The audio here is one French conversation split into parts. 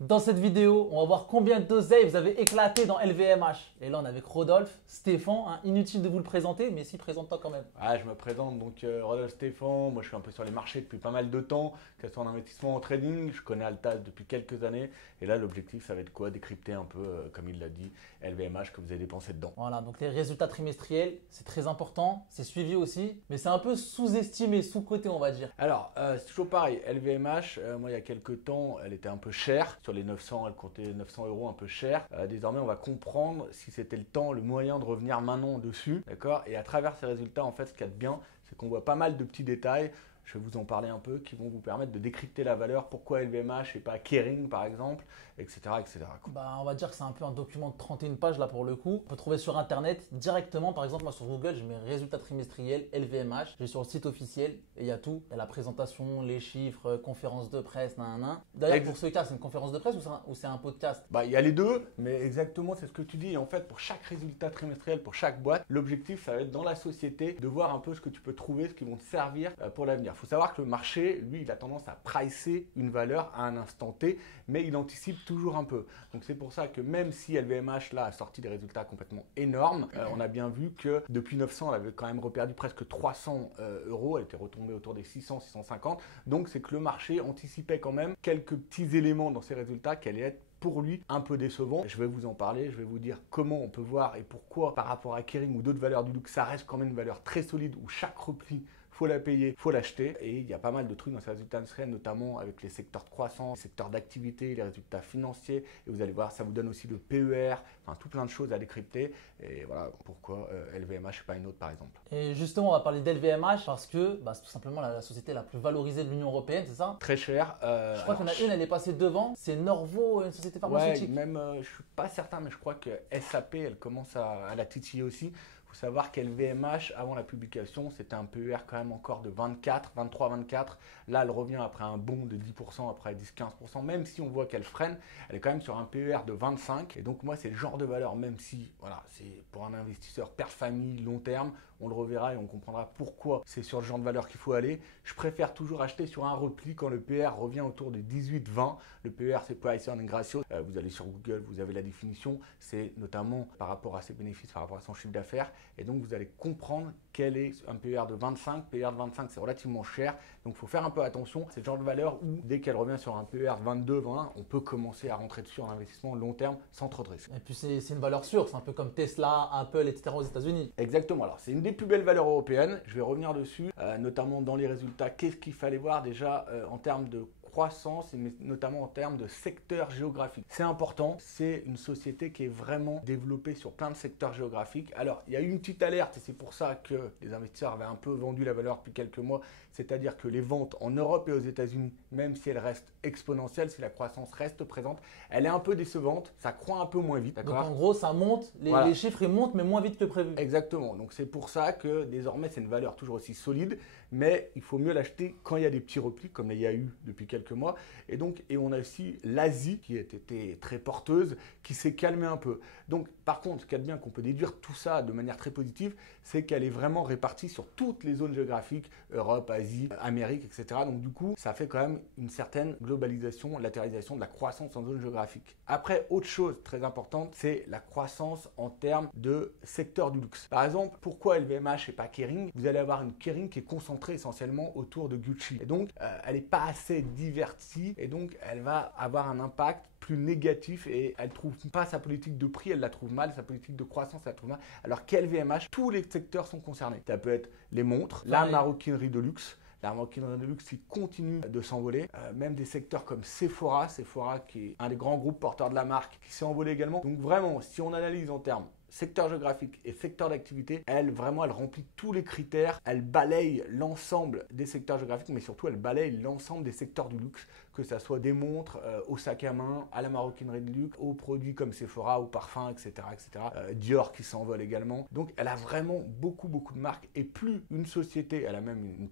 Dans cette vidéo, on va voir combien d'oseilles vous avez éclaté dans LVMH. Et là, on est avec Rodolphe, Stéphane. Inutile de vous le présenter, mais si, présente-toi quand même. Ah, je me présente donc Rodolphe Stéphane. Moi, je suis un peu sur les marchés depuis pas mal de temps, que ce soit en investissement ou en trading. Je connais Altaz depuis quelques années. Et là, l'objectif, ça va être quoi? Décrypter un peu, comme il l'a dit, LVMH que vous avez dépensé dedans. Voilà, donc les résultats trimestriels, c'est très important. C'est suivi aussi, mais c'est un peu sous-estimé, sous-coté, on va dire. Alors, c'est toujours pareil. LVMH, moi, il y a quelques temps, elle était un peu chère. Sur les 900, elle comptait 900 euros, un peu cher. Désormais, on va comprendre si c'était le temps, le moyen de revenir maintenant dessus. D'accord? Et à travers ces résultats, en fait, ce qu'il y a de bien, c'est qu'on voit pas mal de petits détails. Je vais vous en parler un peu, qui vont vous permettre de décrypter la valeur, pourquoi LVMH et pas Kering par exemple, etc. etc. Bah, on va dire que c'est un peu un document de 31 pages là pour le coup. On peut trouver sur internet directement, par exemple moi sur Google, je mets résultats trimestriels LVMH, je vais sur le site officiel et il y a tout. Il y a la présentation, les chiffres, conférence de presse, nanana. D'ailleurs pour ce cas, c'est une conférence de presse ou c'est un podcast? Bah, il y a les deux, mais exactement c'est ce que tu dis. Et en fait, pour chaque résultat trimestriel, pour chaque boîte, l'objectif ça va être dans la société de voir un peu ce que tu peux trouver, ce qui vont te servir pour l'avenir. Il faut savoir que le marché, lui, il a tendance à pricer une valeur à un instant T, mais il anticipe toujours un peu. Donc c'est pour ça que même si LVMH là a sorti des résultats complètement énormes, on a bien vu que depuis 900, elle avait quand même reperdu presque 300 euros, elle était retombée autour des 600, 650. Donc c'est que le marché anticipait quand même quelques petits éléments dans ces résultats qui allaient être pour lui un peu décevant. Je vais vous en parler, je vais vous dire comment on peut voir et pourquoi par rapport à Kering ou d'autres valeurs du luxe, ça reste quand même une valeur très solide où chaque repli faut la payer, faut l'acheter. Et il y a pas mal de trucs dans ces résultats industriels, notamment avec les secteurs de croissance, les secteurs d'activité, les résultats financiers. Et vous allez voir, ça vous donne aussi le PER, enfin tout plein de choses à décrypter. Et voilà pourquoi LVMH et pas une autre par exemple. Et justement, on va parler d'LVMH parce que bah, c'est tout simplement la société la plus valorisée de l'Union européenne, c'est ça? Très cher. Je crois qu'il y en a une, elle est passée devant. C'est Norvo, une société pharmaceutique. Ouais, même, je suis pas certain, mais je crois que SAP, elle commence à la titiller aussi. Il faut savoir qu'LVMH, avant la publication, c'était un PER quand même encore de 24, 23, 24. Là, elle revient après un bond de 10%, après 10-15%. Même si on voit qu'elle freine, elle est quand même sur un PER de 25. Et donc, moi, c'est le genre de valeur, même si, voilà, c'est pour un investisseur père de famille, long terme, on le reverra et on comprendra pourquoi c'est sur le genre de valeur qu'il faut aller. Je préfère toujours acheter sur un repli quand le PER revient autour des 18-20. Le PER, c'est Price Earning Ratio. Vous allez sur Google, vous avez la définition. C'est notamment par rapport à ses bénéfices, par rapport à son chiffre d'affaires. Et donc, vous allez comprendre quel est un PER de 25. PER de 25, c'est relativement cher. Donc, il faut faire un peu attention. C'est le genre de valeur où, dès qu'elle revient sur un PER de 22, 20, on peut commencer à rentrer dessus en investissement long terme sans trop de risques. Et puis, c'est une valeur sûre. C'est un peu comme Tesla, Apple, etc. aux États-Unis. Exactement. Alors, c'est une des plus belles valeurs européennes. Je vais revenir dessus, notamment dans les résultats. Qu'est-ce qu'il fallait voir déjà en termes de croissance, mais notamment en termes de secteur géographique. C'est important, c'est une société qui est vraiment développée sur plein de secteurs géographiques. Alors, il y a eu une petite alerte et c'est pour ça que les investisseurs avaient un peu vendu la valeur depuis quelques mois, c'est-à-dire que les ventes en Europe et aux États-Unis, même si elles restent exponentielles, si la croissance reste présente, elle est un peu décevante, ça croît un peu moins vite. Donc en gros, ça monte, les chiffres ils montent, mais moins vite que prévu. Exactement, donc c'est pour ça que désormais c'est une valeur toujours aussi solide, mais il faut mieux l'acheter quand il y a des petits replis, comme il y a eu depuis quelques mois. Et donc, on a aussi l'Asie qui était très porteuse, qui s'est calmée un peu. Donc, par contre, ce qu'il y a de bien qu'on peut déduire tout ça de manière très positive, c'est qu'elle est vraiment répartie sur toutes les zones géographiques, Europe, Asie, Amérique, etc. Donc, du coup, ça fait quand même une certaine globalisation, latéralisation de la croissance en zone géographique. Après, autre chose très importante, c'est la croissance en termes de secteur du luxe. Par exemple, pourquoi LVMH et pas Kering? Vous allez avoir une Kering qui est concentrée essentiellement autour de Gucci. Et donc, elle n'est pas assez divertie et donc elle va avoir un impact plus négatif et elle trouve pas sa politique de prix, elle la trouve mal, sa politique de croissance, elle la trouve mal. Alors qu'LVMH, tous les secteurs sont concernés. Ça peut être les montres, la maroquinerie de luxe. La maroquinerie de luxe qui continue de s'envoler. Même des secteurs comme Sephora qui est un des grands groupes porteurs de la marque, qui s'est envolé également. Donc vraiment, si on analyse en termes secteur géographique et secteur d'activité, elle remplit tous les critères, elle balaye l'ensemble des secteurs géographiques, mais surtout elle balaye l'ensemble des secteurs du luxe, que ce soit des montres, au sac à main, à la maroquinerie de luxe, aux produits comme Sephora, aux parfums, etc. etc. Dior qui s'envole également. Donc elle a vraiment beaucoup de marques et plus une société, elle a même une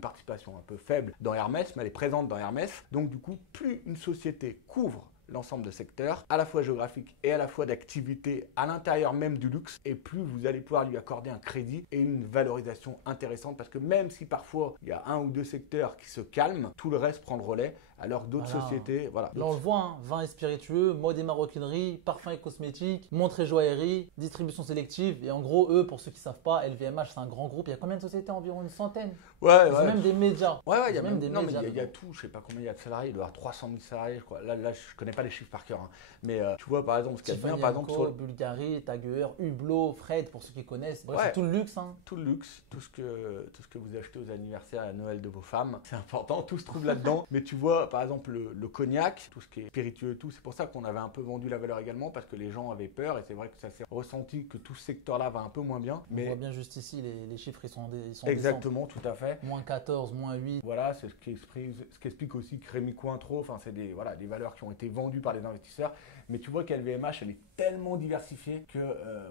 participation un peu faible dans Hermès, mais elle est présente dans Hermès. Donc du coup, plus une société couvre l'ensemble de secteurs, à la fois géographiques et à la fois d'activités à l'intérieur même du luxe, et plus vous allez pouvoir lui accorder un crédit et une valorisation intéressante, parce que même si parfois il y a un ou deux secteurs qui se calment, tout le reste prend le relais, alors que d'autres Voilà. sociétés, voilà. Là, on le voit, hein, vin et spiritueux, mode et maroquinerie, parfums et cosmétiques, montres et joaillerie, distribution sélective. Et en gros, eux, pour ceux qui ne savent pas, LVMH, c'est un grand groupe. Il y a combien de sociétés? Environ une centaine. Ouais, Ils ont même des médias. Ouais, il y Ils a ont même des non, mais médias. il y a dedans. tout, je sais pas combien il y a de salariés, il doit y avoir 300 000 salariés, je crois. Là, je connais pas les chiffres par cœur, hein. Mais tu vois, par exemple, ce qu'il y a de bien, Tiffany par exemple, Co, Bulgari, Taguer, Hublot, Fred, pour ceux qui connaissent. Bref, Ouais. c'est tout le luxe. Hein. tout le luxe, tout ce que vous achetez aux anniversaires et à Noël de vos femmes, c'est important, tout se trouve là-dedans. Mais tu vois, par exemple, le cognac, tout ce qui est spiritueux et tout, c'est pour ça qu'on avait un peu vendu la valeur également, parce que les gens avaient peur, et c'est vrai que ça s'est ressenti que tout ce secteur-là va un peu moins bien. On Mais voit bien juste ici, les chiffres, ils sont en exactement, tout à fait. descente. Moins 14, moins 8. Voilà, c'est ce qu'explique aussi Crémy Cointreau. Enfin, c'est des valeurs qui ont été vendues par les investisseurs. Mais tu vois qu'LVMH, elle est tellement diversifiée que,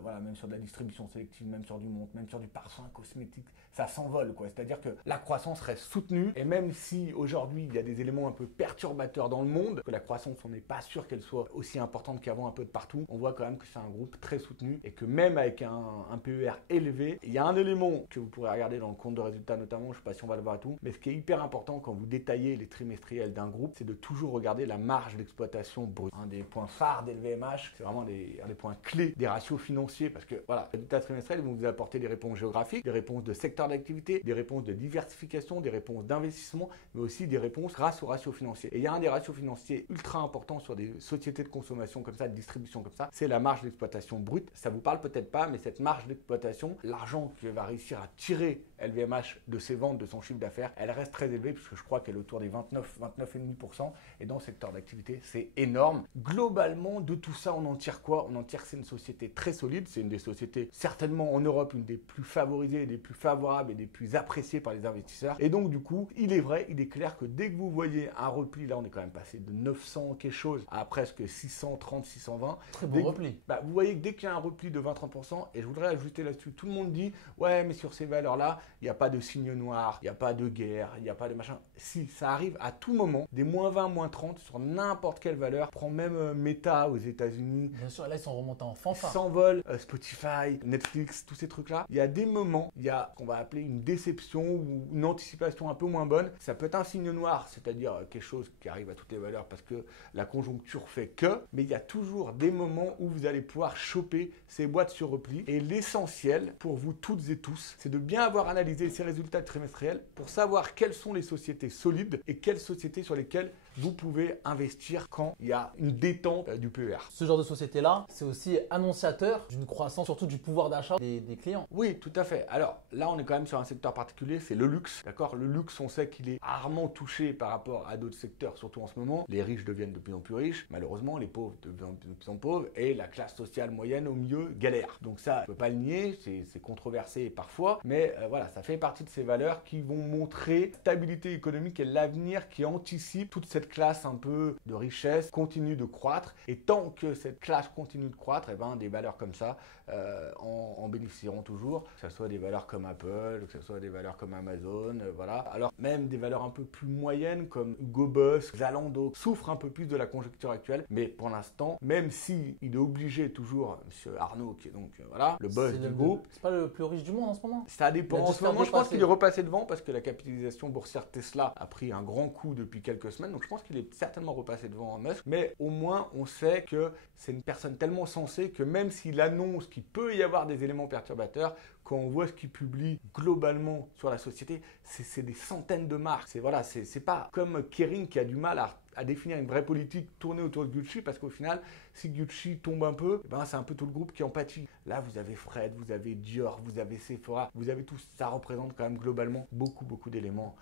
voilà, même sur de la distribution sélective, même sur du montre, même sur du parfum cosmétique, ça s'envole, quoi. C'est-à-dire que la croissance reste soutenue. Et même si aujourd'hui, il y a des éléments un peu perturbateurs dans le monde, que la croissance, on n'est pas sûr qu'elle soit aussi importante qu'avant un peu de partout, on voit quand même que c'est un groupe très soutenu et que même avec un PER élevé, il y a un élément que vous pourrez regarder dans le compte de résultats notamment, je ne sais pas si on va le voir à tout, mais ce qui est hyper important quand vous détaillez les trimestriels d'un groupe, c'est de toujours regarder la marge d'exploitation brute. Un des points phares d'LVMH, c'est vraiment un des points clés des ratios financiers parce que voilà, les résultats trimestriels vont vous apporter des réponses géographiques, des réponses de secteur d'activité, des réponses de diversification, des réponses d'investissement, mais aussi des réponses grâce aux ratios financiers. Et il y a un des ratios financiers ultra importants sur des sociétés de consommation comme ça, de distribution comme ça, c'est la marge d'exploitation brute. Ça vous parle peut-être pas, mais cette marge d'exploitation, l'argent que va réussir à tirer LVMH de ses ventes, de son chiffre d'affaires, elle reste très élevée puisque je crois qu'elle est autour des 29,5%. Et dans le secteur d'activité, c'est énorme. Globalement, de tout ça, on en tire quoi? On en tire que c'est une société très solide. C'est une des sociétés, certainement en Europe, une des plus favorisées, des plus favorables et des plus appréciées par les investisseurs. Et donc, du coup, il est vrai, il est clair que dès que vous voyez un repli, là, on est quand même passé de 900 quelque chose à presque 630, 620. Très bon repli. Vous voyez que dès qu'il y a un repli de 20-30%, et je voudrais ajouter là-dessus, tout le monde dit, ouais, mais sur ces valeurs-là, il n'y a pas de signe noir, il n'y a pas de guerre, il n'y a pas de machin. Si, ça arrive à tout moment, des moins 20, moins 30 sur n'importe quelle valeur. Prends même Meta aux États-Unis. Bien sûr, là, ils sont remontés en fanfare. S'envole, Spotify, Netflix, tous ces trucs-là. Il y a des moments, il y a ce qu'on va appeler une déception ou une anticipation un peu moins bonne. Ça peut être un signe noir, c'est-à-dire quelque chose qui arrive à toutes les valeurs parce que la conjoncture fait que, mais il y a toujours des moments où vous allez pouvoir choper ces boîtes sur repli. Et l'essentiel pour vous toutes et tous, c'est de bien avoir analysé ces résultats trimestriels pour savoir quelles sont les sociétés solides et quelles sociétés sur lesquelles vous pouvez investir quand il y a une détente du PER. Ce genre de société-là, c'est aussi annonciateur d'une croissance, surtout du pouvoir d'achat des clients. Oui, tout à fait. Alors là, on est quand même sur un secteur particulier, c'est le luxe. D'accord? Le luxe, on sait qu'il est rarement touché par rapport à d'autres secteurs, surtout en ce moment. Les riches deviennent de plus en plus riches. Malheureusement, les pauvres deviennent de plus en plus pauvres et la classe sociale moyenne au milieu galère. Donc ça, je ne peux pas le nier, c'est controversé parfois, mais voilà, ça fait partie de ces valeurs qui vont montrer stabilité économique et l'avenir qui anticipe toute cette classe un peu de richesse continue de croître. Et tant que cette classe continue de croître, et ben, des valeurs comme ça en bénéficieront toujours, que ce soit des valeurs comme Apple, que ce soit des valeurs comme Amazon, voilà. Alors même des valeurs un peu plus moyennes comme Hugo Boss, Zalando souffrent un peu plus de la conjoncture actuelle, mais pour l'instant, même si il est obligé toujours, Monsieur Arnault, qui est donc voilà le boss du groupe, c'est pas le plus riche du monde en ce moment. ça dépend. Il a dû En se ce faire moment, je pense dépasser. qu'il est repassé devant parce que la capitalisation boursière Tesla a pris un grand coup depuis quelques semaines. Donc je pense qu'il est certainement repassé devant Musk. Mais au moins, on sait que c'est une personne tellement sensée que même s'il annonce qu'il peut y avoir des éléments perturbateurs, quand on voit ce qu'il publie globalement sur la société, c'est des centaines de marques. C'est pas comme Kering qui a du mal à définir une vraie politique tournée autour de Gucci parce qu'au final, si Gucci tombe un peu, ben c'est un peu tout le groupe qui en pâtit. Là, vous avez Fred, vous avez Dior, vous avez Sephora, vous avez tout. Ça représente quand même globalement beaucoup d'éléments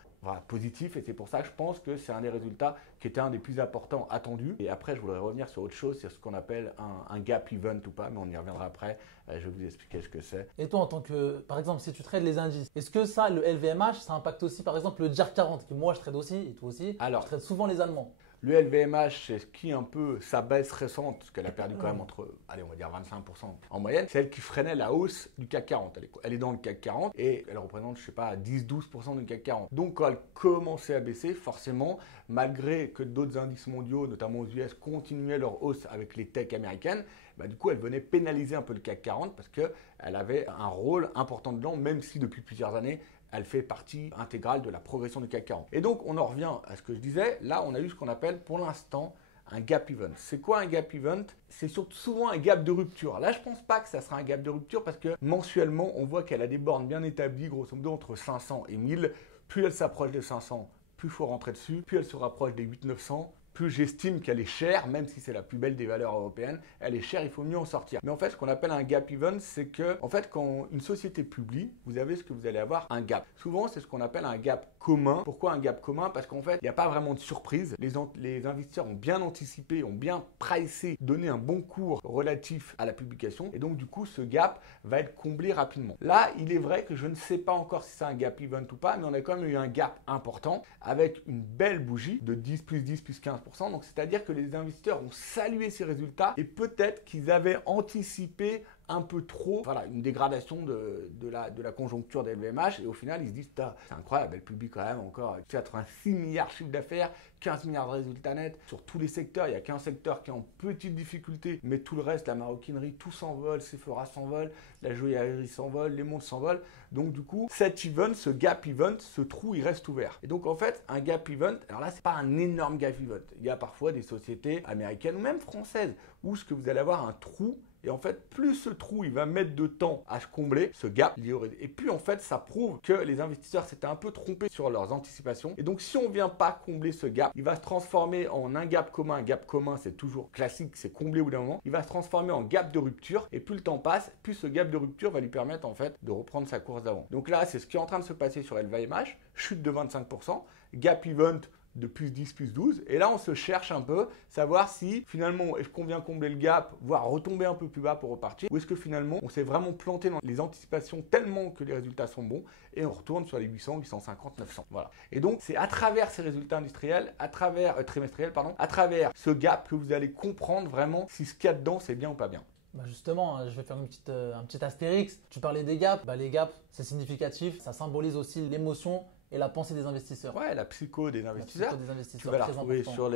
positifs et c'est pour ça que je pense que c'est un des résultats qui était un des plus importants attendus. Et après, je voudrais revenir sur autre chose, c'est ce qu'on appelle un gap event ou pas, mais on y reviendra après. Je vais vous expliquer ce que c'est. Et toi, en tant que, par exemple, si tu trades les indices, est-ce que ça, le LVMH, ça impacte aussi, par exemple, le DJAR 40, que moi je trade aussi, et toi aussi, Alors, je trade souvent les Allemands. Le LVMH, c'est ce qui un peu sa baisse récente, parce qu'elle a perdu quand même entre, allez, on va dire 25% en moyenne, c'est elle qui freinait la hausse du CAC 40. Elle est dans le CAC 40 et elle représente, je sais pas, 10-12% du CAC 40. Donc quand elle commençait à baisser, forcément, malgré que d'autres indices mondiaux, notamment aux US, continuaient leur hausse avec les techs américaines, du coup, elle venait pénaliser un peu le CAC 40 parce qu'elle avait un rôle important dedans, même si depuis plusieurs années, elle fait partie intégrale de la progression du CAC 40. Et donc, on en revient à ce que je disais. Là, on a eu ce qu'on appelle pour l'instant un gap event. C'est quoi un gap event? C'est surtout souvent un gap de rupture. Là, je ne pense pas que ça sera un gap de rupture parce que mensuellement, on voit qu'elle a des bornes bien établies, grosso modo entre 500 et 1000. Plus elle s'approche des 500, plus il faut rentrer dessus. Plus elle se rapproche des 800-900, plus j'estime qu'elle est chère, même si c'est la plus belle des valeurs européennes, elle est chère, il faut mieux en sortir. Mais en fait, ce qu'on appelle un gap event, c'est que, en fait, quand une société publie, vous avez ce que vous allez avoir, un gap. Souvent, c'est ce qu'on appelle un gap commun. Pourquoi un gap commun? Parce qu'en fait, il n'y a pas vraiment de surprise. Les investisseurs ont bien anticipé, ont bien pricé, donné un bon cours relatif à la publication. Et donc, du coup, ce gap va être comblé rapidement. Là, il est vrai que je ne sais pas encore si c'est un gap event ou pas, mais on a quand même eu un gap important avec une belle bougie de 10 plus 10 plus 15%. Donc, c'est-à-dire que les investisseurs ont salué ces résultats et peut-être qu'ils avaient anticipé un peu trop, voilà, une dégradation de la conjoncture des LVMH. Et au final, ils se disent, c'est incroyable, elle publie quand même encore 86 milliards de chiffre d'affaires, 15 milliards de résultats nets sur tous les secteurs. Il n'y a qu'un secteur qui est en petite difficulté, mais tout le reste, la maroquinerie, tout s'envole, Sephora s'envole, la joaillerie s'envole, les montres s'envolent. Donc du coup, cet event, ce gap event, ce trou, il reste ouvert. Et donc en fait, un gap event, alors là, c'est pas un énorme gap event. Il y a parfois des sociétés américaines ou même françaises où ce que vous allez avoir un trou. Et en fait, plus ce trou, il va mettre de temps à se combler, ce gap, et puis en fait, ça prouve que les investisseurs s'étaient un peu trompés sur leurs anticipations. Et donc, si on ne vient pas combler ce gap, il va se transformer en un gap commun. Un gap commun, c'est toujours classique, c'est comblé au bout d'un moment. Il va se transformer en gap de rupture. Et plus le temps passe, plus ce gap de rupture va lui permettre en fait de reprendre sa course d'avant. Donc là, c'est ce qui est en train de se passer sur LVMH, chute de 25%, gap event de plus 10, plus 12. Et là, on se cherche un peu, savoir si finalement, est-ce qu'on vient combler le gap, voire retomber un peu plus bas pour repartir, ou est-ce que finalement, on s'est vraiment planté dans les anticipations tellement que les résultats sont bons et on retourne sur les 800, 850, 900. Voilà. Et donc, c'est à travers ces résultats industriels, à travers, trimestriels, pardon, à travers ce gap que vous allez comprendre vraiment si ce qu'il y a dedans, c'est bien ou pas bien. Bah justement, je vais faire un petit astérix. Tu parlais des gaps. Bah les gaps, c'est significatif. Ça symbolise aussi l'émotion et la pensée des investisseurs. Ouais, la psycho des investisseurs. Tu vas la retrouver sur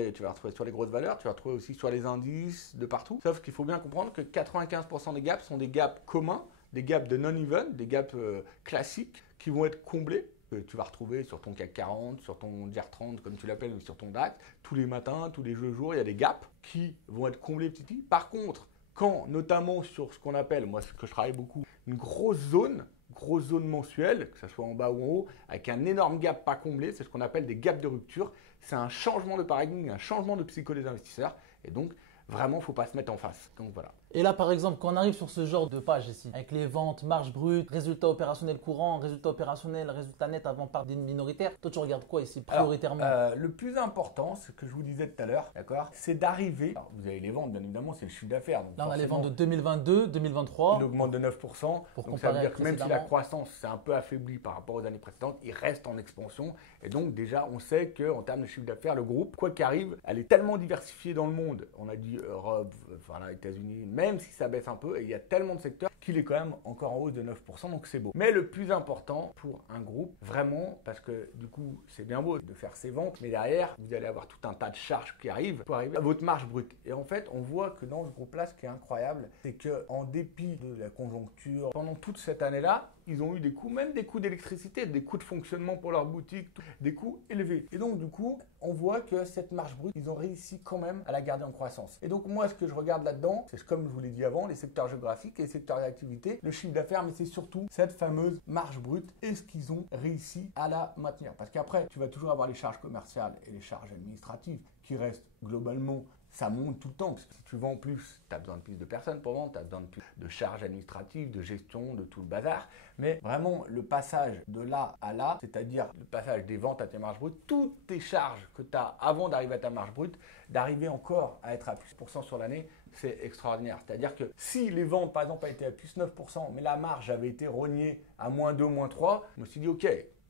les grosses valeurs, tu vas la retrouver aussi sur les indices de partout. Sauf qu'il faut bien comprendre que 95% des gaps sont des gaps communs, des gaps de non-event, des gaps classiques qui vont être comblés. Que tu vas retrouver sur ton CAC 40, sur ton DIR30 comme tu l'appelles, ou sur ton DAX. Tous les matins, tous les jours, il y a des gaps qui vont être comblés petit à petit. Par contre, quand notamment sur ce qu'on appelle, moi ce que je travaille beaucoup, une grosse zone mensuelle, que ce soit en bas ou en haut, avec un énorme gap pas comblé, c'est ce qu'on appelle des gaps de rupture. C'est un changement de paradigme, un changement de psycho des investisseurs. Et donc, vraiment, il ne faut pas se mettre en face. Donc voilà. Et là, par exemple, quand on arrive sur ce genre de page ici, avec les ventes, marge brute, résultats opérationnels courants, résultats opérationnels, résultats nets avant part minoritaire, toi tu regardes quoi ici prioritairement? Le plus important, ce que je vous disais tout à l'heure, d'accord, c'est d'arriver. Alors, vous avez les ventes, bien évidemment, c'est le chiffre d'affaires. Là, on a les ventes de 2022, 2023. Il augmente de 9%. Donc ça veut dire que même si la croissance s'est un peu affaiblie par rapport aux années précédentes, il reste en expansion. Et donc déjà, on sait qu'en termes de chiffre d'affaires, le groupe, quoi qu'arrive, elle est tellement diversifiée dans le monde. On a dit Europe, enfin les États-Unis, même si ça baisse un peu, et il y a tellement de secteurs qu'il est quand même encore en hausse de 9%, donc c'est beau. Mais le plus important pour un groupe, vraiment, parce que du coup, c'est bien beau de faire ses ventes, mais derrière, vous allez avoir tout un tas de charges qui arrivent pour arriver à votre marge brute. Et en fait, on voit que dans ce groupe-là, ce qui est incroyable, c'est qu'en dépit de la conjoncture, pendant toute cette année-là, ils ont eu des coûts, même des coûts d'électricité, des coûts de fonctionnement pour leur boutique, des coûts élevés. Et donc, du coup, on voit que cette marge brute, ils ont réussi quand même à la garder en croissance. Et donc, moi, ce que je regarde là-dedans, c'est comme je vous l'ai dit avant, les secteurs géographiques et les secteurs d'activité, le chiffre d'affaires, mais c'est surtout cette fameuse marge brute et ce qu'ils ont réussi à la maintenir. Parce qu'après, tu vas toujours avoir les charges commerciales et les charges administratives qui restent globalement, ça monte tout le temps, parce que si tu vends plus, tu as besoin de plus de personnes pour vendre, tu as besoin de plus de charges administratives, de gestion, de tout le bazar. Mais vraiment, le passage de là à là, c'est-à-dire le passage des ventes à tes marges brutes, toutes tes charges que tu as avant d'arriver à ta marge brute, d'arriver encore à être à plus % sur l'année, c'est extraordinaire. C'est-à-dire que si les ventes, par exemple, étaient à plus 9%, mais la marge avait été rognée à moins 2, moins 3, je me suis dit, ok,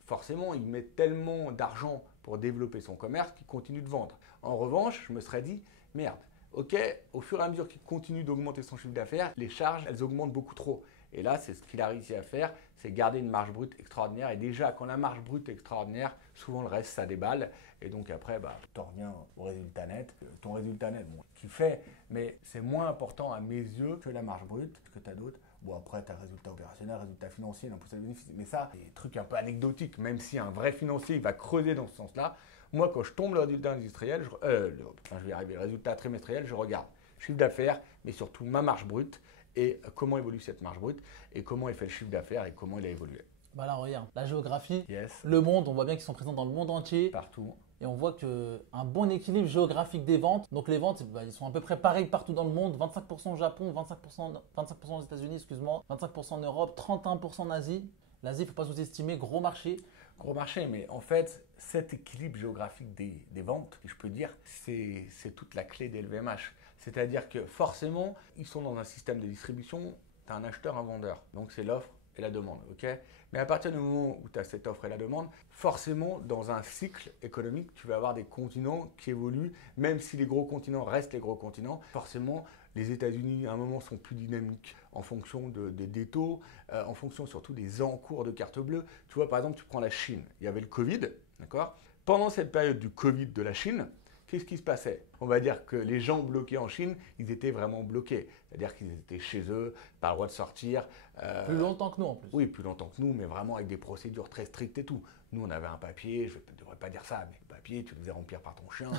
forcément, il met tellement d'argent pour développer son commerce qu'il continue de vendre. En revanche, je me serais dit, merde, ok, au fur et à mesure qu'il continue d'augmenter son chiffre d'affaires, les charges, elles augmentent beaucoup trop. Et là, c'est ce qu'il a réussi à faire, c'est garder une marge brute extraordinaire. Et déjà, quand la marge brute est extraordinaire, souvent le reste, ça déballe. Et donc après, tu en reviens au résultat net. Ton résultat net, bon, tu fais, mais c'est moins important à mes yeux que la marge brute. Que tu as d'autres. Bon, après, tu as résultat opérationnel, résultat financier, l'impôt sur les bénéfices. Mais ça, c'est des trucs un peu anecdotiques. Même si un vrai financier il va creuser dans ce sens-là, moi, quand je tombe le résultat industriel, je vais arriver, le résultat trimestriel, je regarde chiffre d'affaires, mais surtout ma marge brute et comment évolue cette marge brute et comment est fait le chiffre d'affaires et comment il a évolué. Bah là, regarde, la géographie, Yes. le monde, on voit bien qu'ils sont présents dans le monde entier. Partout. Et on voit qu'un bon équilibre géographique des ventes. Donc les ventes, bah, ils sont à peu près pareils partout dans le monde. 25% au Japon, 25% aux États-Unis, excuse-moi, 25% en Europe, 31% en Asie. L'Asie, il ne faut pas sous-estimer, gros marché. Gros marché, mais en fait, cet équilibre géographique des ventes, je peux dire, c'est toute la clé des LVMH. C'est-à-dire que forcément, ils sont dans un système de distribution, tu as un acheteur, un vendeur. Donc c'est l'offre et la demande, ok? Mais à partir du moment où tu as cette offre et la demande, forcément, dans un cycle économique, tu vas avoir des continents qui évoluent, même si les gros continents restent les gros continents. Forcément, les États-Unis, à un moment, sont plus dynamiques en fonction des taux, en fonction surtout des encours de carte bleue. Tu vois, par exemple, tu prends la Chine. Il y avait le Covid, d'accord? Pendant cette période du Covid de la Chine, qu'est-ce qui se passait? On va dire que les gens bloqués en Chine, ils étaient vraiment bloqués. C'est-à-dire qu'ils étaient chez eux, pas le droit de sortir. Plus longtemps que nous en plus. Oui, plus longtemps que nous, mais vraiment avec des procédures très strictes et tout. Nous, on avait un papier, je ne devrais pas dire ça, mais le papier, tu le faisais remplir par ton chien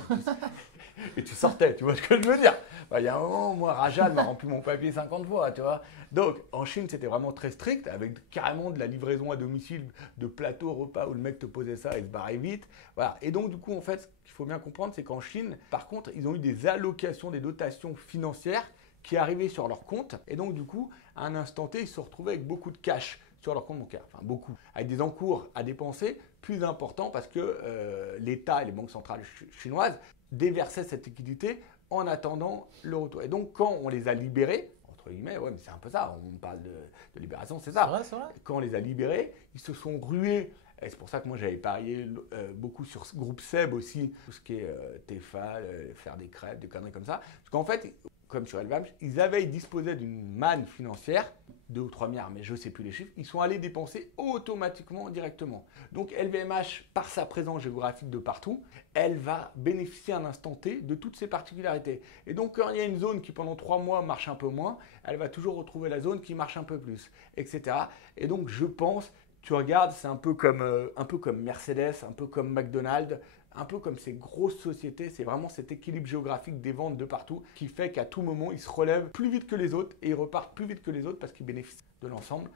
et tu sortais, tu vois ce que je veux dire? Bah, il y a un moment, moi, Rajal m'a rempli mon papier 50 fois, tu vois. Donc, en Chine, c'était vraiment très strict, avec carrément de la livraison à domicile, de plateau repas où le mec te posait ça et se barrait vite. Voilà. Et donc, du coup, en fait, ce qu'il faut bien comprendre, c'est qu'en Chine, par contre, ils ont eu des allocations, des dotations financières qui arrivaient sur leur compte. Et donc, du coup, à un instant T, ils se retrouvaient avec beaucoup de cash sur leur compte bancaire. Enfin, beaucoup. Avec des encours à dépenser plus importants parce que l'État et les banques centrales chinoises déversaient cette liquidité en attendant le retour. Et donc, quand on les a libérés, entre guillemets, ouais, mais c'est un peu ça, on parle de libération, c'est ça. C'est vrai. Quand on les a libérés, ils se sont rués. Et c'est pour ça que moi, j'avais parié beaucoup sur ce groupe Seb aussi, tout ce qui est Tefal, faire des crêpes, des conneries comme ça. Parce qu'en fait, comme sur LVMH, ils disposaient d'une manne financière, 2 ou 3 milliards, mais je ne sais plus les chiffres, ils sont allés dépenser automatiquement, directement. Donc LVMH, par sa présence géographique de partout, elle va bénéficier à un instant T de toutes ces particularités. Et donc quand il y a une zone qui pendant 3 mois marche un peu moins, elle va toujours retrouver la zone qui marche un peu plus, etc. Et donc je pense, tu regardes, c'est un peu comme Mercedes, un peu comme McDonald's, un peu comme ces grosses sociétés, c'est vraiment cet équilibre géographique des ventes de partout qui fait qu'à tout moment, ils se relèvent plus vite que les autres et ils repartent plus vite que les autres parce qu'ils bénéficient de l'ensemble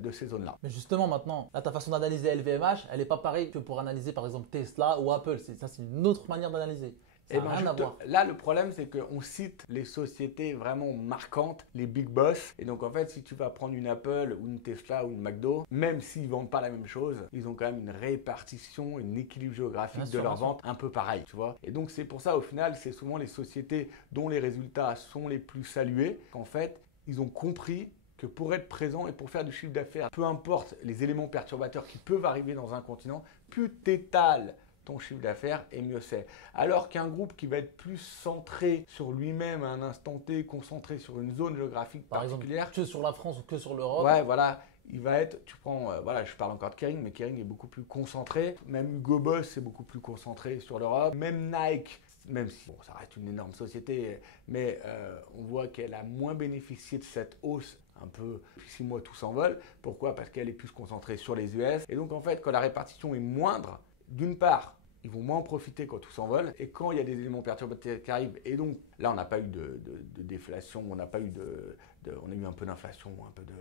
de ces zones-là. Mais justement, maintenant, là, ta façon d'analyser LVMH, elle n'est pas pareille que pour analyser par exemple Tesla ou Apple. Ça, c'est une autre manière d'analyser. Ça n'a rien à voir. Là, le problème, c'est qu'on cite les sociétés vraiment marquantes, les big boss. Et donc, en fait, si tu vas prendre une Apple ou une Tesla ou une McDo, même s'ils ne vendent pas la même chose, ils ont quand même une répartition, un équilibre géographique de leurs ventes un peu pareil, tu vois. Et donc, c'est pour ça, au final, c'est souvent les sociétés dont les résultats sont les plus salués qu'en fait, ils ont compris que pour être présent et pour faire du chiffre d'affaires, peu importe les éléments perturbateurs qui peuvent arriver dans un continent, plus tu étales ton chiffre d'affaires et mieux c'est. Alors qu'un groupe qui va être plus centré sur lui-même à un instant T, concentré sur une zone géographique particulière. Par exemple, que sur la France ou que sur l'Europe. Ouais, voilà. Il va être, tu prends, voilà, je parle encore de Kering, mais Kering est beaucoup plus concentré. Même Hugo Boss est beaucoup plus concentré sur l'Europe. Même Nike, même si bon, ça reste une énorme société, mais on voit qu'elle a moins bénéficié de cette hausse. Un peu 6 mois tout s'envole. Pourquoi? Parce qu'elle est plus concentrée sur les US. Et donc en fait, quand la répartition est moindre, d'une part, ils vont moins en profiter quand tout s'envole et quand il y a des éléments perturbateurs qui arrivent. Et donc là, on n'a pas eu de déflation, on n'a pas eu on a eu un peu d'inflation,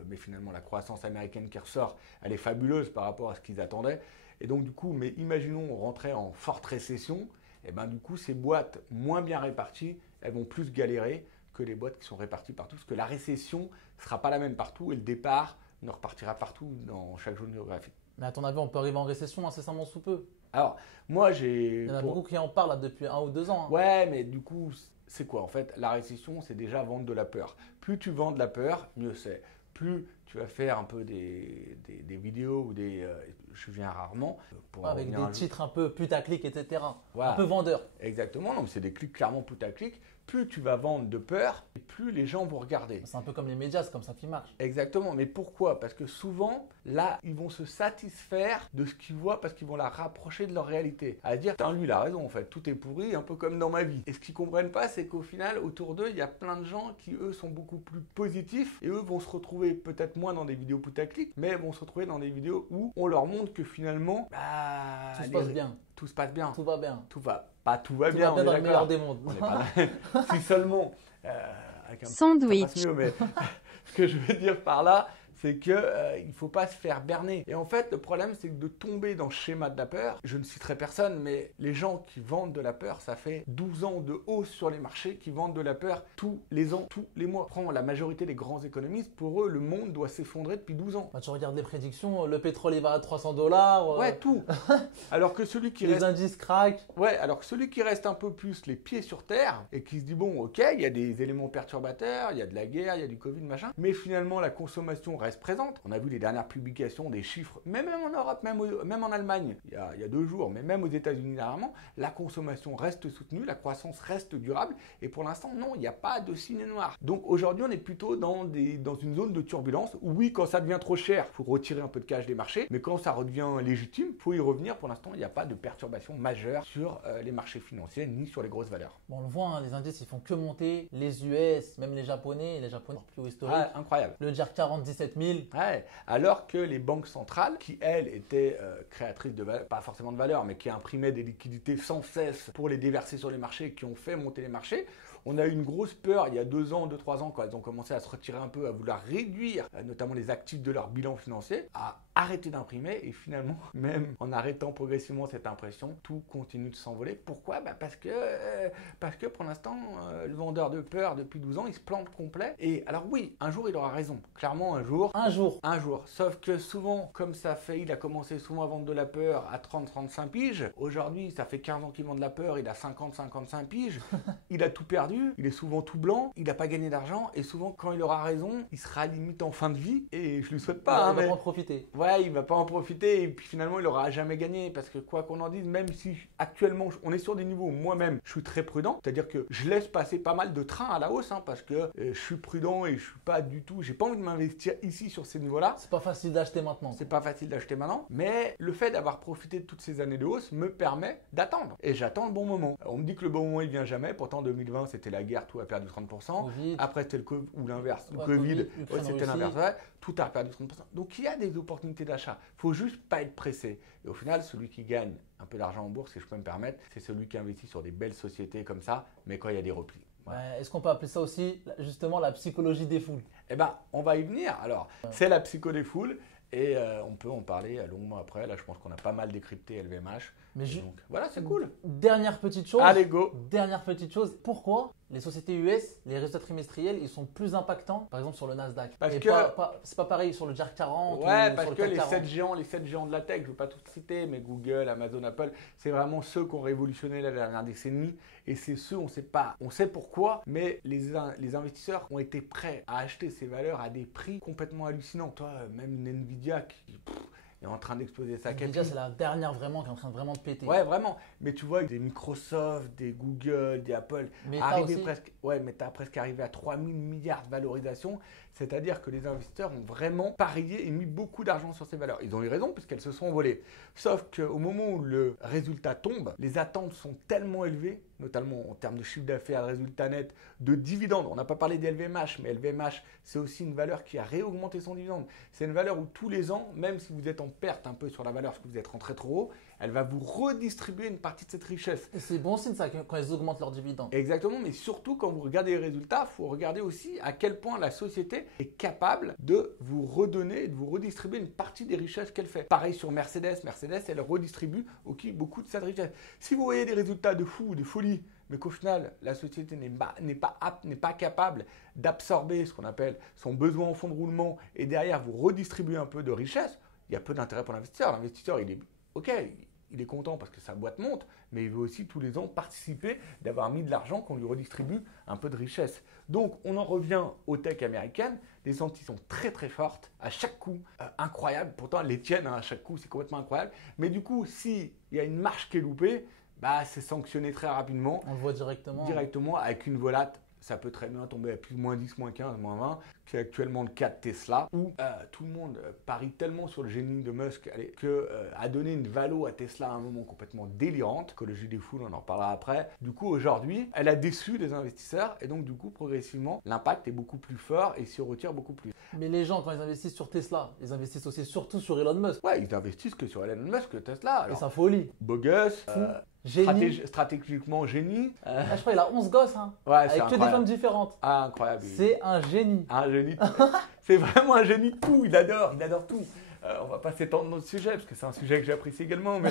mais finalement la croissance américaine qui ressort, elle est fabuleuse par rapport à ce qu'ils attendaient. Et donc du coup, mais imaginons on rentrait en forte récession, et ben du coup ces boîtes moins bien réparties, elles vont plus galérer que les boîtes qui sont réparties partout, parce que la récession ne sera pas la même partout et le départ ne repartira partout dans chaque zone géographique. Mais à ton avis, on peut arriver en récession incessamment sous peu? Alors, moi j'ai... Il y en a beaucoup qui en parlent là, depuis 1 ou 2 ans. Hein. Ouais, mais du coup, c'est quoi? En fait, la récession, c'est déjà vendre de la peur. Plus tu vends de la peur, mieux c'est. Plus tu vas faire un peu des vidéos ou je viens rarement. Pour Avec des titres un peu putaclic, etc. Voilà. Un peu vendeur. Exactement, donc c'est des clics clairement putaclic. Plus tu vas vendre de peur, et plus les gens vont regarder. C'est un peu comme les médias, c'est comme ça qu'ils marchent. Exactement, mais pourquoi? Parce que souvent, là, ils vont se satisfaire de ce qu'ils voient parce qu'ils vont la rapprocher de leur réalité. À dire, putain, lui, il a raison, en fait, tout est pourri, un peu comme dans ma vie. Et ce qu'ils comprennent pas, c'est qu'au final, autour d'eux, il y a plein de gens qui, eux, sont beaucoup plus positifs et eux vont se retrouver peut-être moins dans des vidéos putaclic, mais vont se retrouver dans des vidéos où on leur montre que finalement, tout se passe bien. Tout se passe bien. Tout va bien. Tout va bien. Tout va bien dans le meilleur des mondes. On est pas si seulement. Avec un Sandwich. mieux, mais ce que je veux dire par là, c'est qu'il ne faut pas se faire berner. Et en fait, le problème, c'est que de tomber dans le schéma de la peur, je ne citerai personne, mais les gens qui vendent de la peur, ça fait 12 ans de hausse sur les marchés qui vendent de la peur tous les ans, tous les mois. Prends la majorité des grands économistes, pour eux, le monde doit s'effondrer depuis 12 ans. Bah, tu regardes les prédictions, le pétrole il va à 300 $. Ouais, tout. Alors que celui qui les reste... indices craquent. Ouais, alors que celui qui reste un peu plus les pieds sur terre et qui se dit, bon, ok, il y a des éléments perturbateurs, il y a de la guerre, il y a du Covid, machin, mais finalement, la consommation reste présente. On a vu les dernières publications des chiffres, même en Europe, même en Allemagne, il y a 2 jours, mais même aux États-Unis dernièrement, la consommation reste soutenue, la croissance reste durable, et pour l'instant, non, il n'y a pas de signe noir. Donc aujourd'hui, on est plutôt dans une zone de turbulence, où oui, quand ça devient trop cher, il faut retirer un peu de cash des marchés, mais quand ça redevient légitime, il faut y revenir. Pour l'instant, il n'y a pas de perturbation majeure sur les marchés financiers, ni sur les grosses valeurs. Bon, on le voit, hein, les indices, ils font que monter, les US, même les Japonais plus haut historique. Ah, incroyable. Le DJAR 40, 17 000. Ouais, alors que les banques centrales, qui elles étaient créatrices de valeur, pas forcément de valeur, mais qui imprimaient des liquidités sans cesse pour les déverser sur les marchés, qui ont fait monter les marchés, on a eu une grosse peur il y a 2 ans, 2-3 ans, quand elles ont commencé à se retirer un peu, à vouloir réduire notamment les actifs de leur bilan financier, à arrêter d'imprimer, et finalement, même en arrêtant progressivement cette impression, tout continue de s'envoler. Pourquoi? Parce que pour l'instant, le vendeur de peur depuis 12 ans, il se plante complet. Et alors oui, un jour il aura raison. Clairement, un jour. Sauf que souvent, comme il a commencé souvent à vendre de la peur à 30-35 piges. Aujourd'hui, ça fait 15 ans qu'il vend de la peur, il a 50-55 piges. Il a tout perdu, il est souvent tout blanc, il n'a pas gagné d'argent, et souvent quand il aura raison, il sera limite en fin de vie, et je lui souhaite pas. Il va pas en profiter. Ouais, il va pas en profiter, et puis finalement il aura jamais gagné, parce que quoi qu'on en dise, même si actuellement on est sur des niveaux où moi-même je suis très prudent, c'est-à-dire que je laisse passer pas mal de trains à la hausse, parce que je suis prudent et je suis pas du tout, j'ai pas envie de m'investir ici sur ces niveaux-là. C'est pas facile d'acheter maintenant. C'est pas facile d'acheter maintenant, mais le fait d'avoir profité de toutes ces années de hausse me permet d'attendre, et j'attends le bon moment. On me dit que le bon moment il vient jamais, pourtant 2020 c'était la guerre, tout a perdu 30%. Covid. Après c'était le Covid, ou l'inverse, le Ouais, Covid, Ukraine, c'était l'inverse, ouais, tout a perdu 30%. Donc il y a des opportunités d'achat, faut juste pas être pressé. Et au final, celui qui gagne un peu d'argent en bourse, si je peux me permettre, c'est celui qui investit sur des belles sociétés comme ça, mais quand il y a des replis. Ouais. Est-ce qu'on peut appeler ça aussi justement la psychologie des foules? Eh ben, on va y venir. Alors, c'est la psycho des foules. Et on peut en parler longuement après. Là, je pense qu'on a pas mal décrypté LVMH. Mais donc, voilà, c'est cool. Dernière petite chose. Allez, go. Dernière petite chose. Pourquoi les sociétés US, les résultats trimestriels, ils sont plus impactants, par exemple sur le Nasdaq? Parce et que c'est pas pareil sur le DJAR 40 ouais, ou parce sur le que CAC les 40. 7 géants de la tech, je ne veux pas tout citer, mais Google, Amazon, Apple, c'est vraiment ceux qui ont révolutionné la dernière décennie. Et c'est ceux, on sait pourquoi, mais les investisseurs ont été prêts à acheter ces valeurs à des prix complètement hallucinants. Toi, même une Nvidia qui est en train d'exploser sa capitale. Nvidia, c'est la dernière vraiment qui est en train de vraiment de péter. Ouais, vraiment. Mais tu vois, des Microsoft, des Google, des Apple, Meta presque arrivé à 3000 milliards de valorisation. C'est-à-dire que les investisseurs ont vraiment parié et mis beaucoup d'argent sur ces valeurs. Ils ont eu raison puisqu'elles se sont envolées. Sauf qu'au moment où le résultat tombe, les attentes sont tellement élevées, notamment en termes de chiffre d'affaires, de résultat net, de dividendes. On n'a pas parlé des LVMH, mais LVMH, c'est aussi une valeur qui a réaugmenté son dividende. C'est une valeur où tous les ans, même si vous êtes en perte un peu sur la valeur parce que vous êtes rentré trop haut, elle va vous redistribuer une partie de cette richesse. Et c'est bon signe ça quand ils augmentent leurs dividendes. Exactement, mais surtout quand vous regardez les résultats, il faut regarder aussi à quel point la société est capable de vous redonner, de vous redistribuer une partie des richesses qu'elle fait. Pareil sur Mercedes, elle redistribue beaucoup de cette richesse. Si vous voyez des résultats de fou, de folie, mais qu'au final, la société n'est pas capable d'absorber ce qu'on appelle son besoin en fonds de roulement et derrière vous redistribuer un peu de richesse, il y a peu d'intérêt pour l'investisseur. L'investisseur, il est OK, il est content parce que sa boîte monte, mais il veut aussi tous les ans participer, d'avoir mis de l'argent, qu'on lui redistribue un peu de richesse. Donc, on en revient aux tech américaines. Les anti sont très très fortes à chaque coup, incroyable. Pourtant, les tiennes à chaque coup, c'est complètement incroyable. Mais du coup, s'il y a une marche qui est loupée, bah, c'est sanctionné très rapidement. On le voit directement. Directement avec une volate. Ça peut très bien tomber à plus moins 10, moins 15, moins 20, qui est actuellement le cas de Tesla, où tout le monde parie tellement sur le génie de Musk que a donné une valo à Tesla à un moment complètement délirante. L'écologie des foules, on en reparlera après. Du coup, aujourd'hui, elle a déçu les investisseurs et donc, du coup, progressivement, l'impact est beaucoup plus fort et s'y retire beaucoup plus. Mais les gens, quand ils investissent sur Tesla, ils investissent aussi surtout sur Elon Musk. Ouais, ils investissent que sur Elon Musk, Tesla. Et sa folie. Beau gosse, génie. stratégiquement génie. Je crois qu'il a 11 gosses, hein, ouais, avec que des femmes différentes. Ah, incroyable. C'est un génie. Un génie. C'est vraiment un génie de tout. Il adore tout. On va pas s'étendre dans le sujet parce que c'est un sujet que j'apprécie également, mais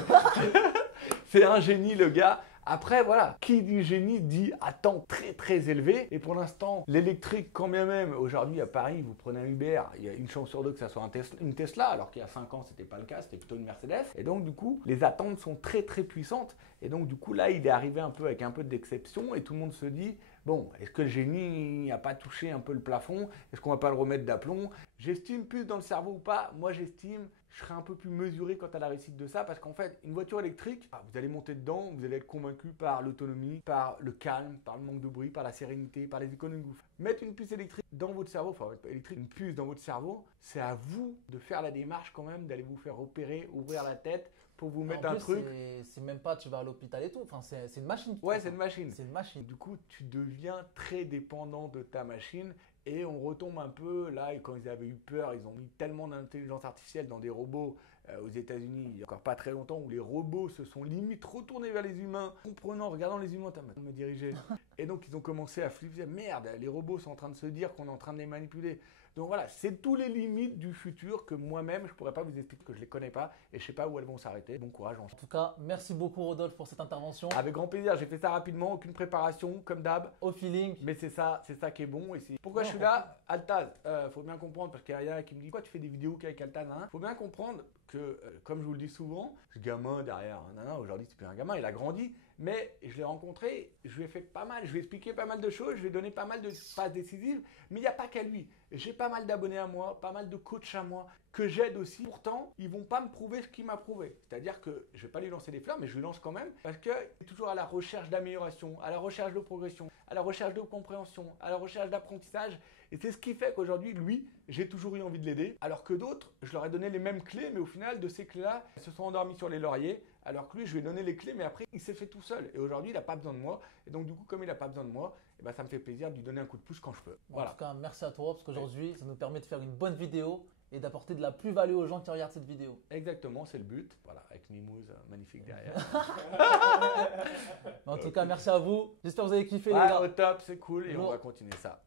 c'est un génie le gars. Après, voilà, qui dit génie dit à temps très très élevé. Et pour l'instant, l'électrique, quand bien même, aujourd'hui à Paris, vous prenez un Uber, il y a une chance sur deux que ça soit une Tesla, alors qu'il y a 5 ans, c'était pas le cas, c'était plutôt une Mercedes. Et donc, du coup, les attentes sont très très puissantes. Et donc, du coup, là, il est arrivé un peu avec un peu d'exception et tout le monde se dit, bon, est-ce que le génie n'a pas touché un peu le plafond? Est-ce qu'on va pas le remettre d'aplomb? J'estime plus dans le cerveau ou pas? Moi, j'estime, je serais un peu plus mesuré quant à la réussite de ça parce qu'en fait, une voiture électrique, vous allez monter dedans, vous allez être convaincu par l'autonomie, par le calme, par le manque de bruit, par la sérénité, par les économies. Mettre une puce électrique dans votre cerveau, enfin électrique, une puce dans votre cerveau, c'est à vous de faire la démarche quand même, d'aller vous faire opérer, ouvrir la tête pour vous mettre un truc. C'est même pas tu vas à l'hôpital et tout, enfin, c'est une machine. Ouais, c'est une machine. C'est une machine. Du coup, tu deviens très dépendant de ta machine. Et on retombe un peu là, et quand ils avaient eu peur, ils ont mis tellement d'intelligence artificielle dans des robots aux États-Unis, il n'y a encore pas très longtemps, où les robots se sont limite retournés vers les humains, comprenant, regardant les humains, t'as maintenant me diriger. Et donc ils ont commencé à flipper, merde, les robots sont en train de se dire qu'on est en train de les manipuler. Donc voilà, c'est tous les limites du futur que moi-même, je ne pourrais pas vous expliquer, que je ne les connais pas et je ne sais pas où elles vont s'arrêter. Bon courage. En tout cas, merci beaucoup Rodolphe pour cette intervention. Avec grand plaisir, j'ai fait ça rapidement, aucune préparation, comme d'hab. Au feeling. Mais c'est ça qui est bon. Et pourquoi je suis là? Altaz, faut bien comprendre, parce qu'il y a rien qui me dit, pourquoi tu fais des vidéos qu'avec Altaz, hein? Faut bien comprendre que, comme je vous le dis souvent, ce gamin derrière, aujourd'hui c'est plus un gamin, il a grandi. Mais je l'ai rencontré, je lui ai fait pas mal, je lui ai expliqué pas mal de choses, je lui ai donné pas mal de phases décisives, mais il n'y a pas qu'à lui. J'ai pas mal d'abonnés à moi, pas mal de coachs à moi, que j'aide aussi. Pourtant, ils vont pas me prouver ce qu'il m'a prouvé. C'est-à-dire que je vais pas lui lancer des fleurs, mais je lui lance quand même, parce qu'il est toujours à la recherche d'amélioration, à la recherche de progression, à la recherche de compréhension, à la recherche d'apprentissage. Et c'est ce qui fait qu'aujourd'hui, lui, j'ai toujours eu envie de l'aider, alors que d'autres, je leur ai donné les mêmes clés, mais au final, de ces clés-là, elles se sont endormies sur les lauriers, alors que lui, je lui ai donné les clés, mais après, il s'est fait tout seul. Et aujourd'hui, il n'a pas besoin de moi. Et donc, du coup, comme il n'a pas besoin de moi, eh ben, ça me fait plaisir de lui donner un coup de pouce quand je peux. Voilà. En tout cas, merci à toi, parce qu'aujourd'hui, ça nous permet de faire une bonne vidéo et d'apporter de la plus-value aux gens qui regardent cette vidéo. Exactement, c'est le but. Voilà, avec Mimouz magnifique derrière. En tout cas, merci à vous. J'espère que vous avez kiffé, les Ouais, gars. au top, c'est cool et on va continuer ça.